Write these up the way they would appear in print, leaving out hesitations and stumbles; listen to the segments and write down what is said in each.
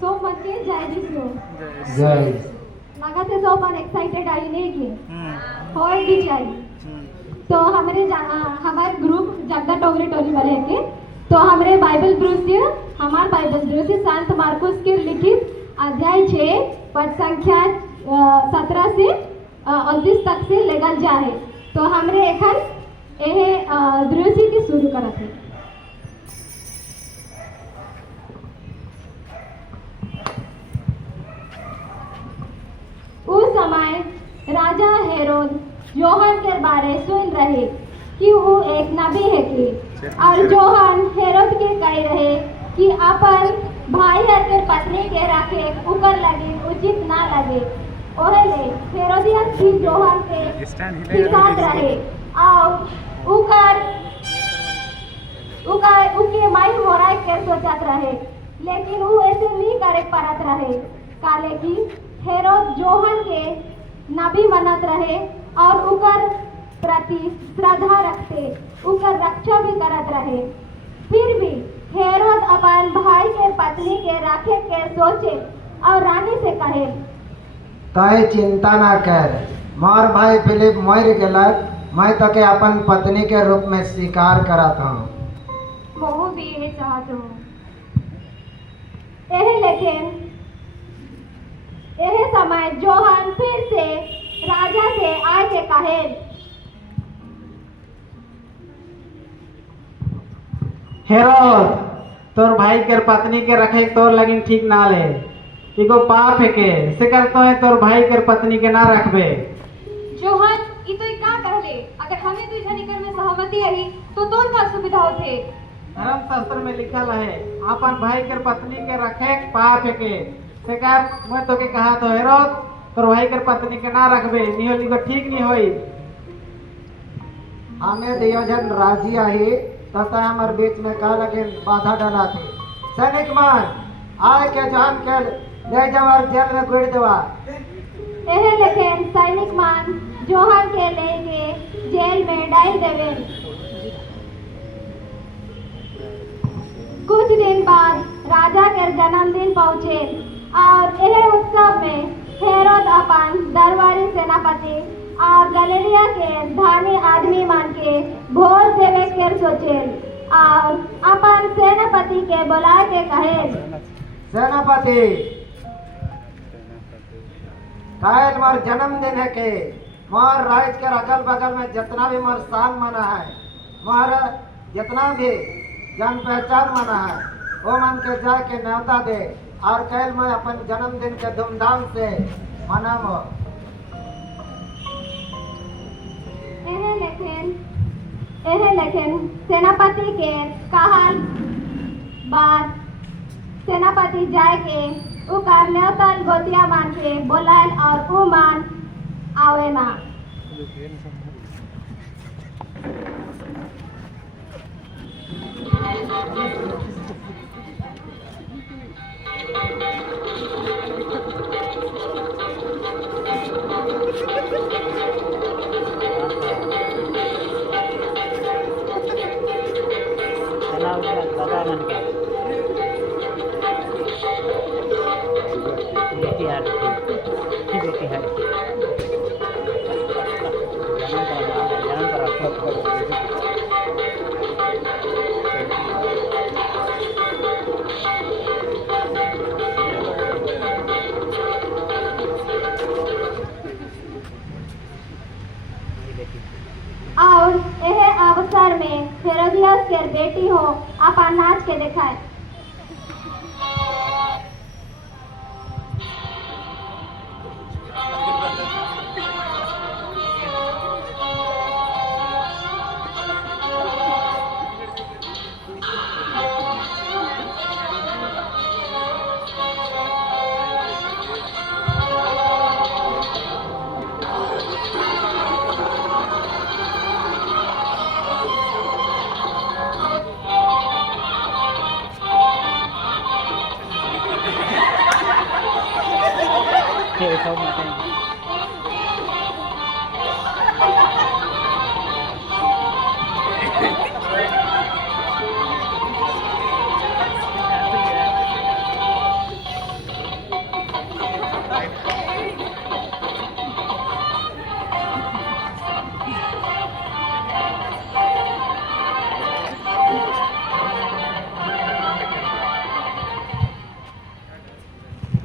सोमवती जय जिसको जय लगाते सोमन एक्साइटेड आई नहीं की होए भी चाहिए तो हमारे ग्रुप जगदा टोगरी टोली वाले के तो हमारे बाइबल ब्रूस हमारे बाइबल ब्रूस संत मार्कुस के लिखित अध्याय 6 पद संख्या 17 से 29 तक से लेगल जा है तो हमरे एखन एहे द्रुसी के शुरू करत है। उस समय राजा हेरोद योहन के बारे सुन रहे कि वो एक नबी है कि और जोहन हेरोद के कह रहे कि अपन भाई के पत्नी के रखे उकर लगे उचित ना लगे ओहले हेरोदियस भी जोहन के साथ रहे और उके माई मोराई के सोचत रहे लेकिन वो ऐसे नहीं करे परत रहे काले की हेरोद जोहन के नबी मनत रहे और उकर प्रति श्रद्धा रखते उकर रक्षा भी करत रहे फिर भी हेरोद अपन भाई के पत्नी के राखे के सोचे और रानी से कहे तय चिंता ना कर मोर भाई फिलिप मर गलत मैं तो के अपन पत्नी के रूप में स्वीकार करत हूँ वो भी यही चाहत हूँ लेकिन यह समय जोहन फिर से राजा से आके कहे हेरोद तोर भाई के पत्नी के रखे तोर लगिन ठीक ना ले इको पाप है के से करतो है तोर भाई के पत्नी के ना रखबे जोहन ई तो का कहले अगर हमें तुझ निकर में सहमति रही तो तोर का सुविधा होथे धर्म शास्त्र में लिखल है अपन भाई के पत्नी के रखे पाप है के से कर मैं तो के कहा तो हेरोद तोर भाई के पत्नी के ना रखबे निहो लिगो ठीक नहीं होई हमें दियोजन राजी आहे तथा हमार बीच में का लगे बाधा डाला थे सैनिक मान आए के जान के ले जाओ जेल में गुड़ देवा एहे लेकिन सैनिक मान जोहन के लेके जेल में डाल देवे कुछ दिन बाद राजा के जन्मदिन पहुँचे और यह उत्सव में हेरोद अपन दरबारी सेनापति और गलीलिया के धनी आदमी मान के भोज देवे के सोचे और अपन सेनापति के बुला के कहे सेनापति कायल मोर जन्मदिन है के मोर राज के अगल बगल में जितना भी मोर सांग मना है मोर जितना भी जान पहचान मना है वो मन के जाके न्योता दे और कल मैं अपन जन्मदिन के धूमधाम से मनामो लेकिन सेनापति के कहल बाद सेनापति जाए के उकर न्योतल गोतिया मान के बोलायल और उ मान आवे ना और यह अवसर में हेरोदियस के बेटी हो अपन नाच के दिखाए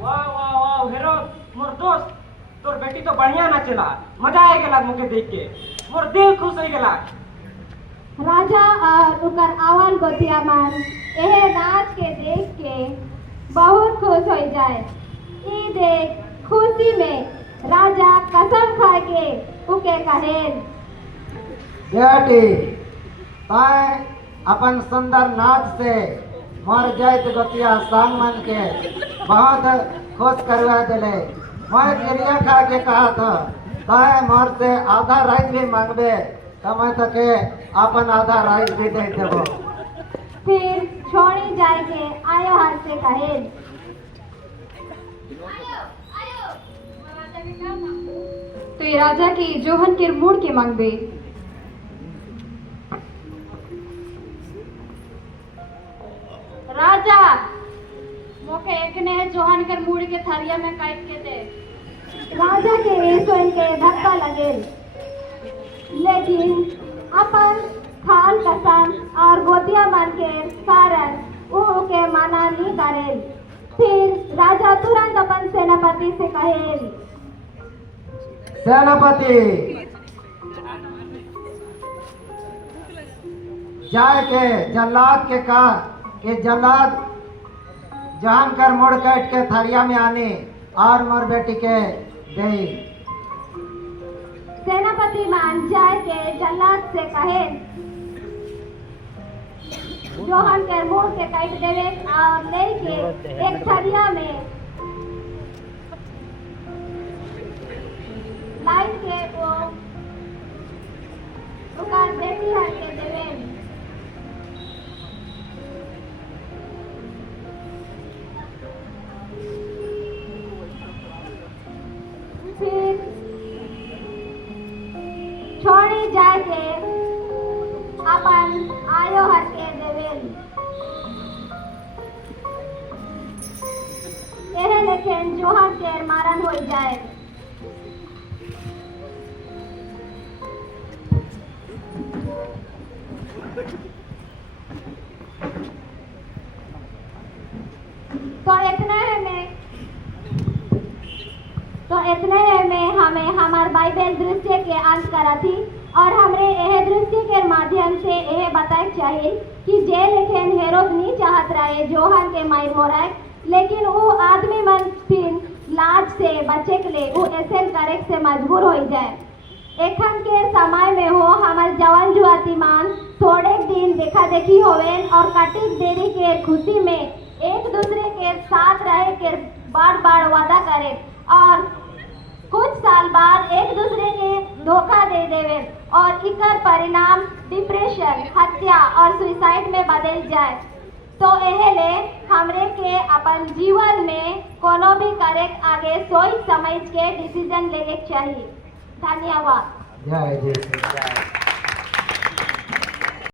वाह वाह वाह हेरो मोर दोस्त तोर बेटी तो बढ़िया नाचेला मजा आ गेला मुके देख के मोर दिल खुश हो गेला राजा और उकर आवाल गोतिया मन एहे नाच के देख के बहुत खुश हो जाए। ई देख खुशी में राजा कसम खा के उके कहेन, बेटी ताय अपन सुंदर नाच से मर जाइत गोतिया संग मन के बहुत खुश करवा दिले। मैं क्रिया खा के कहा था ताय मोर से आधा राइस भी मांगबे तो मैं तके अपन आधा राइस भी दे देबो। फिर छोड़ी जाए के आयो हाथ से कहेन, तो ये राजा की जोहन के मूड के मांगबे। राजा मोके एकने जोहन के मूड के थरिया में काट के दे। राजा के सुन के धक्का लगे, लेकिन अपन खाल कसम और गोतिया मन के कारण वो के माना नहीं करे। फिर राजा तुरंत अपन सेनापति से कहे, सेनापति जाए के जल्लाद के कहा कि जल्लाद जान कर मोड़ काट के थरिया में आने और मोर बेटी के दे। सेनापति मान जाए के जल्लाद से कहे, जोहन के मुंह के काट देवे और लेके एक थरिया में लाइन के वो उकार बेटी हर के देवे। फिर छोड़ी जाके अपन आयो हर के देवेल। एहे लेकिन जोहर के मारन हो जाए। तो इतने में हमें हमार बाइबल दृश्य के अंत करा थी और हमरे यह दृश्य के माध्यम से यह बताए चाहिए कि जे लेकिन हेरोद नहीं चाहत रहे जोहन के मायर मोराए, लेकिन वो आदमी मन फिर लाज से बचे के लिए वो ऐसे करे से मजबूर हो जाए। एखन के समय में हो हमार जवान जुआती मान थोड़े दिन देखा देखी होवे और कटिक देरी के खुशी में एक दूसरे के साथ रहे के बार बार वादा करे और कुछ साल बाद एक दूसरे के धोखा दे देवे और इकर परिणाम डिप्रेशन, हत्या और सुसाइड में बदल जाए। तो एहले हमरे के अपन जीवन में कोनो भी करे आगे सोच समझ के डिसीजन लेके चाहिए। धन्यवाद। जय जय श्री राम।